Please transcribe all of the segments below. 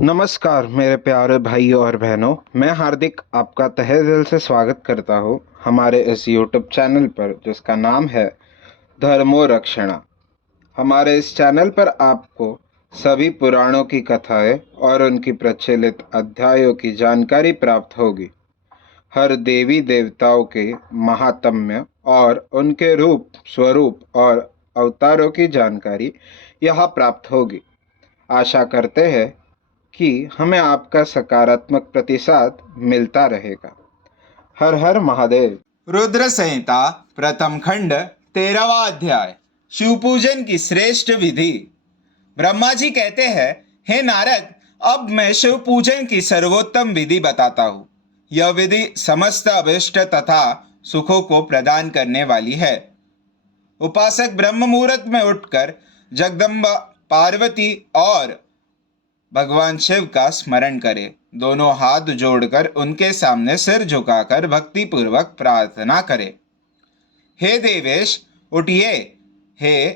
नमस्कार मेरे प्यारे भाइयों और बहनों, मैं हार्दिक आपका तहे दिल से स्वागत करता हूँ हमारे इस यूट्यूब चैनल पर जिसका नाम है धर्मो रक्षणा। हमारे इस चैनल पर आपको सभी पुराणों की कथाएं और उनकी प्रचलित अध्यायों की जानकारी प्राप्त होगी। हर देवी देवताओं के महात्म्य और उनके रूप स्वरूप और अवतारों की जानकारी यहाँ प्राप्त होगी। आशा करते हैं कि हमें आपका सकारात्मक प्रतिसाद मिलता रहेगा। हर हर महादेव। रुद्र संहिता प्रथम खंड 13वां अध्याय शिव पूजन की श्रेष्ठ विधि। ब्रह्मा जी कहते हैं, हे नारद, अब मैं शिव पूजन की सर्वोत्तम विधि बताता हूँ। यह विधि समस्त अभिष्ट तथा सुखों को प्रदान करने वाली है। उपासक ब्रह्म मुहूर्त में उठकर जगदम्बा पार्वती और भगवान शिव का स्मरण करे। दोनों हाथ जोड़कर उनके सामने सिर झुकाकर भक्ति पूर्वक प्रार्थना करे। हे देवेश उठिए, हे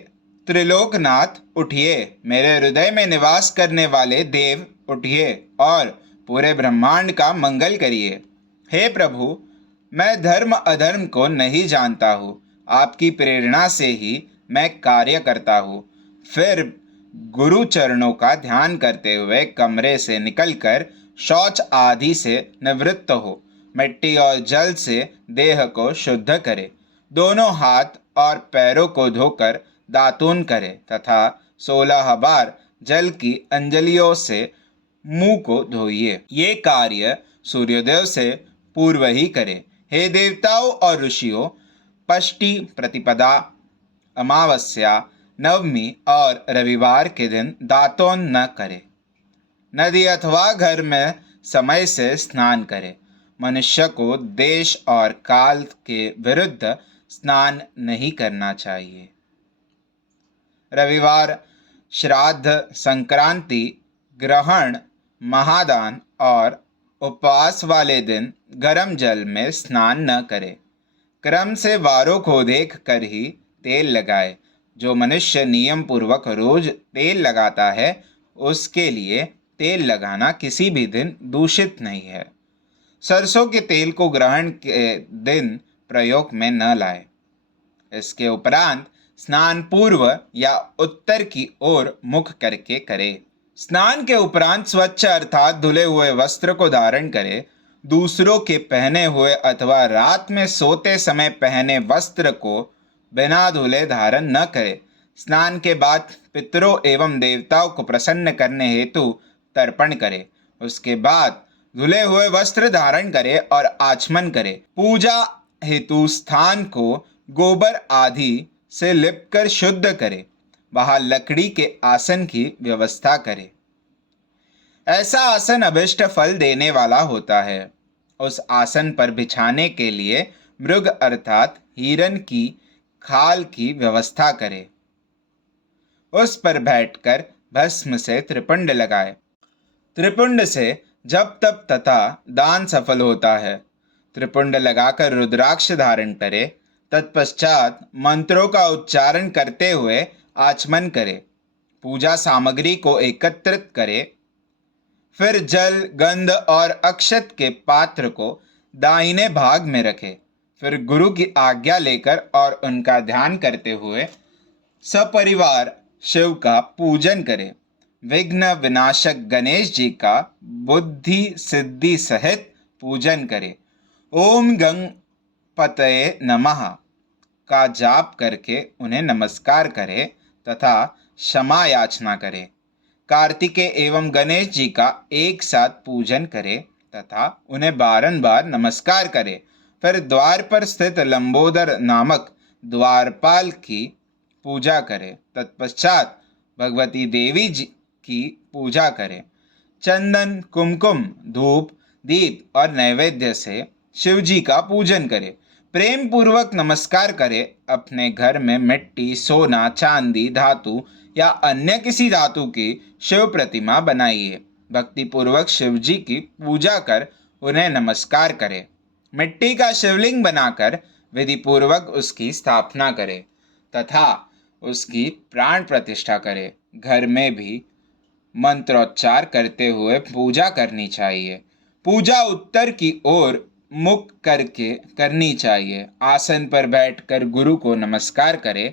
त्रिलोकनाथ उठिए, मेरे हृदय में निवास करने वाले देव उठिए और पूरे ब्रह्मांड का मंगल करिए। हे प्रभु, मैं धर्म अधर्म को नहीं जानता हूँ, आपकी प्रेरणा से ही मैं कार्य करता हूँ। फिर गुरु चरणों का ध्यान करते हुए कमरे से निकलकर शौच आदि से निवृत्त हो, मिट्टी और जल से देह को शुद्ध करे। दोनों हाथ और पैरों को धोकर दातून करे तथा 16 बार जल की अंजलियों से मुंह को धोइए। ये कार्य सूर्योदय से पूर्व ही करे। हे देवताओं और ऋषियों, पष्टी प्रतिपदा, अमावस्या, नवमी और रविवार के दिन दातून न करे। नदी अथवा घर में समय से स्नान करे। मनुष्य को देश और काल के विरुद्ध स्नान नहीं करना चाहिए। रविवार, श्राद्ध, संक्रांति, ग्रहण, महादान और उपवास वाले दिन गर्म जल में स्नान न करे। क्रम से वारों को देख कर ही तेल लगाए। जो मनुष्य नियम पूर्वक रोज तेल लगाता है उसके लिए तेल लगाना किसी भी दिन दूषित नहीं है। सरसों के तेल को ग्रहण के दिन प्रयोग में न लाए। इसके उपरांत स्नान पूर्व या उत्तर की ओर मुख करके करे। स्नान के उपरांत स्वच्छ अर्थात धुले हुए वस्त्र को धारण करे। दूसरों के पहने हुए अथवा रात में सोते समय पहने वस्त्र को बिना धुले धारण न करे। स्नान के बाद पितरों एवं देवताओं को प्रसन्न करने हेतु तर्पण करे। उसके बाद धुले हुए वस्त्र धारण करे और आचमन करे। पूजा हेतु स्थान को गोबर आदि से लिपकर शुद्ध करे। वहां लकड़ी के आसन की व्यवस्था करे। ऐसा आसन अभिष्ट फल देने वाला होता है। उस आसन पर बिछाने के लिए मृग अर्थात हिरन की खाल की व्यवस्था करे। उस पर बैठकर भस्म से त्रिपुंड लगाए। त्रिपुंड से जप तप तथा दान सफल होता है। त्रिपुंड लगाकर रुद्राक्ष धारण करे। तत्पश्चात मंत्रों का उच्चारण करते हुए आचमन करे। पूजा सामग्री को एकत्रित करे। फिर जल, गंध और अक्षत के पात्र को दाहिने भाग में रखे। फिर गुरु की आज्ञा लेकर और उनका ध्यान करते हुए सपरिवार शिव का पूजन करें। विघ्न विनाशक गणेश जी का बुद्धि सिद्धि सहित पूजन करें। ओम गंगपतये नमः का जाप करके उन्हें नमस्कार करें तथा क्षमा याचना करें। कार्तिकेय एवं गणेश जी का एक साथ पूजन करें तथा उन्हें बारंबार नमस्कार करें। फिर द्वार पर स्थित लंबोदर नामक द्वारपाल की पूजा करें। तत्पश्चात भगवती देवी जी की पूजा करें। चंदन, कुमकुम, धूप, दीप और नैवेद्य से शिव जी का पूजन करें। प्रेम पूर्वक नमस्कार करें। अपने घर में मिट्टी, सोना, चांदी, धातु या अन्य किसी धातु की शिव प्रतिमा बनाइए। भक्ति पूर्वक शिव जी की पूजा कर उन्हें नमस्कार करें। मिट्टी का शिवलिंग बनाकर विधि पूर्वक उसकी स्थापना करें तथा उसकी प्राण प्रतिष्ठा करें। घर में भी मंत्रोच्चार करते हुए पूजा करनी चाहिए। पूजा उत्तर की ओर मुख करके करनी चाहिए। आसन पर बैठकर गुरु को नमस्कार करें।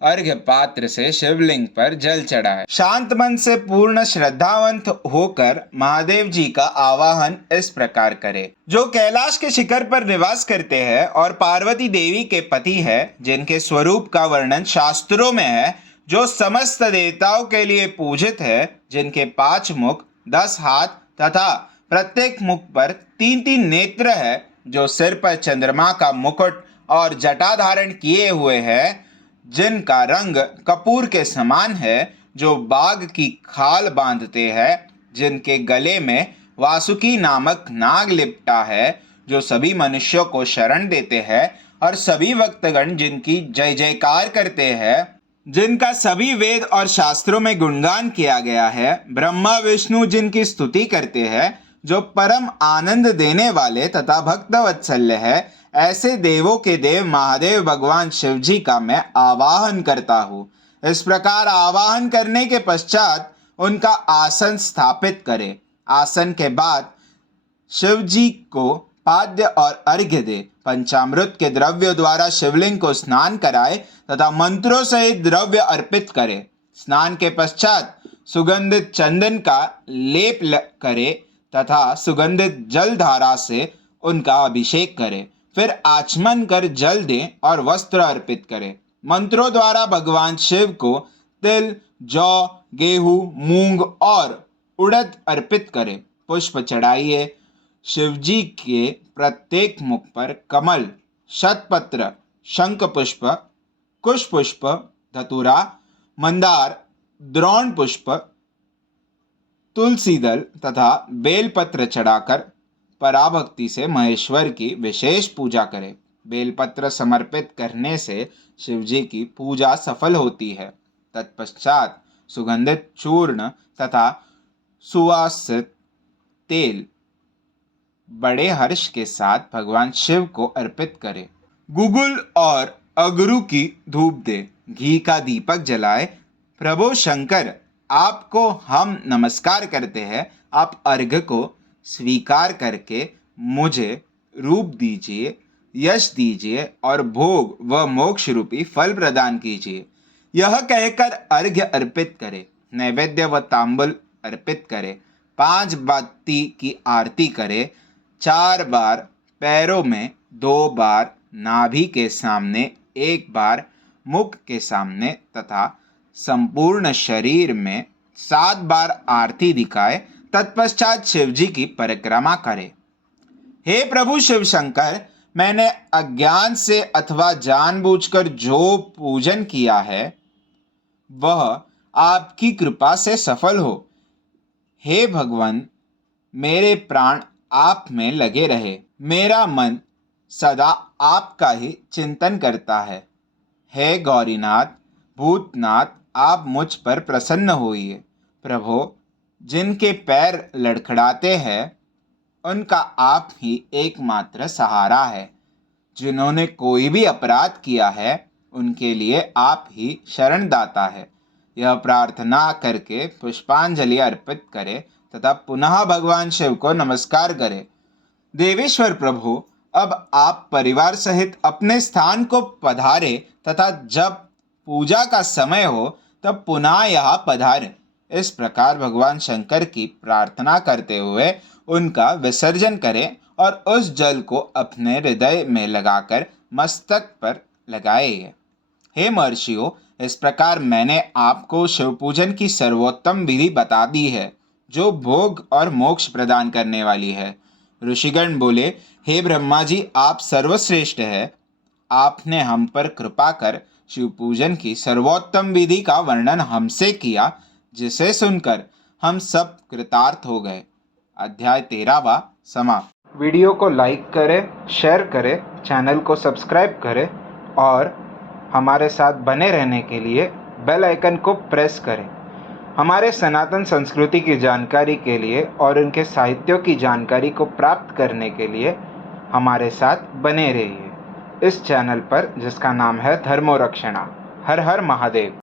अर्घ्य पात्र से शिवलिंग पर जल चढ़ाए। शांत मन से पूर्ण श्रद्धावंत होकर महादेव जी का आवाहन इस प्रकार करें। जो कैलाश के शिखर पर निवास करते हैं और पार्वती देवी के पति है, जिनके स्वरूप का वर्णन शास्त्रों में है, जो समस्त देवताओं के लिए पूजित है, जिनके 5 मुख 10 हाथ तथा प्रत्येक मुख पर 3-3 नेत्र है, जो सिर पर चंद्रमा का मुकुट और जटा धारण किए हुए है, जिनका रंग कपूर के समान है, जो बाघ की खाल बांधते हैं, जिनके गले में वासुकी नामक नाग लिपटा है, जो सभी मनुष्यों को शरण देते हैं और सभी भक्तगण जिनकी जय जयकार करते हैं, जिनका सभी वेद और शास्त्रों में गुणगान किया गया है, ब्रह्मा विष्णु जिनकी स्तुति करते हैं, जो परम आनंद देने वाले तथा भक्त वत्सल्य है, ऐसे देवों के देव महादेव भगवान शिव जी का मैं आवाहन करता हूँ। इस प्रकार आवाहन करने के पश्चात उनका आसन स्थापित करें। आसन के बाद शिव जी को पाद्य और अर्घ्य दे। पंचामृत के द्रव्य द्वारा शिवलिंग को स्नान कराए तथा मंत्रों सहित द्रव्य अर्पित करे। स्नान के पश्चात सुगंधित चंदन का लेप करे तथा सुगंधित जल धारा से उनका अभिषेक करे। फिर आचमन कर जल दें और वस्त्र अर्पित करें। मंत्रों द्वारा भगवान शिव को तिल, जौ, गेहूं, मूंग और उड़द अर्पित करें। पुष्प चढ़ाइए। शिव जी के प्रत्येक मुख पर कमल, शतपत्र, शंख पुष्प, कुश पुष्प, धतूरा, मंदार, द्रोण पुष्प, तुलसी दल तथा बेलपत्र चढ़ाकर पराभक्ति से महेश्वर की विशेष पूजा करें। बेलपत्र समर्पित करने से शिव जी की पूजा सफल होती है। तत्पश्चात सुगंधित चूर्ण तथा सुवासित तेल बड़े हर्ष के साथ भगवान शिव को अर्पित करें। गुगुल और अगरू की धूप दे। घी का दीपक जलाए। प्रभु शंकर, आपको हम नमस्कार करते हैं। आप अर्घ्य को स्वीकार करके मुझे रूप दीजिए, यश दीजिए और भोग व मोक्ष रूपी फल प्रदान कीजिए। यह कहकर अर्घ्य अर्पित करे। नैवेद्य व तांबुल अर्पित करे। 5 बाती की आरती करे। 4 बार पैरों में, 2 बार नाभि के सामने, 1 बार मुख के सामने तथा संपूर्ण शरीर में 7 बार आरती दिखाए। तत्पश्चात शिव जी की परिक्रमा करे। हे प्रभु शिव शंकर, मैंने अज्ञान से अथवा जानबूझकर जो पूजन किया है वह आपकी कृपा से सफल हो। हे भगवान, मेरे प्राण आप में लगे रहे। मेरा मन सदा आपका ही चिंतन करता है। हे गौरीनाथ, भूतनाथ, आप मुझ पर प्रसन्न होइए। प्रभु, जिनके पैर लड़खड़ाते हैं उनका आप ही एकमात्र सहारा है। जिन्होंने कोई भी अपराध किया है उनके लिए आप ही शरणदाता है। यह प्रार्थना करके पुष्पांजलि अर्पित करें तथा पुनः भगवान शिव को नमस्कार करें। देवेश्वर प्रभु, अब आप परिवार सहित अपने स्थान को पधारे तथा जब पूजा का समय हो तब पुनः यहाँ पधारें। इस प्रकार भगवान शंकर की प्रार्थना करते हुए उनका विसर्जन करें और उस जल को अपने हृदय में लगाकर मस्तक पर लगाए। हे महर्षियों, इस प्रकार मैंने आपको शिव पूजन की सर्वोत्तम विधि बता दी है, जो भोग और मोक्ष प्रदान करने वाली है। ऋषिगण बोले, हे ब्रह्मा जी, आप सर्वश्रेष्ठ है। आपने हम पर कृपा कर शिव पूजन की सर्वोत्तम विधि का वर्णन हमसे किया, जिसे सुनकर हम सब कृतार्थ हो गए। अध्याय 13वां समाप्त। वीडियो को लाइक करें, शेयर करें, चैनल को सब्सक्राइब करें और हमारे साथ बने रहने के लिए बेल आइकन को प्रेस करें। हमारे सनातन संस्कृति की जानकारी के लिए और उनके साहित्यों की जानकारी को प्राप्त करने के लिए हमारे साथ बने रहिए इस चैनल पर, जिसका नाम है धर्मोरक्षणा। हर हर महादेव।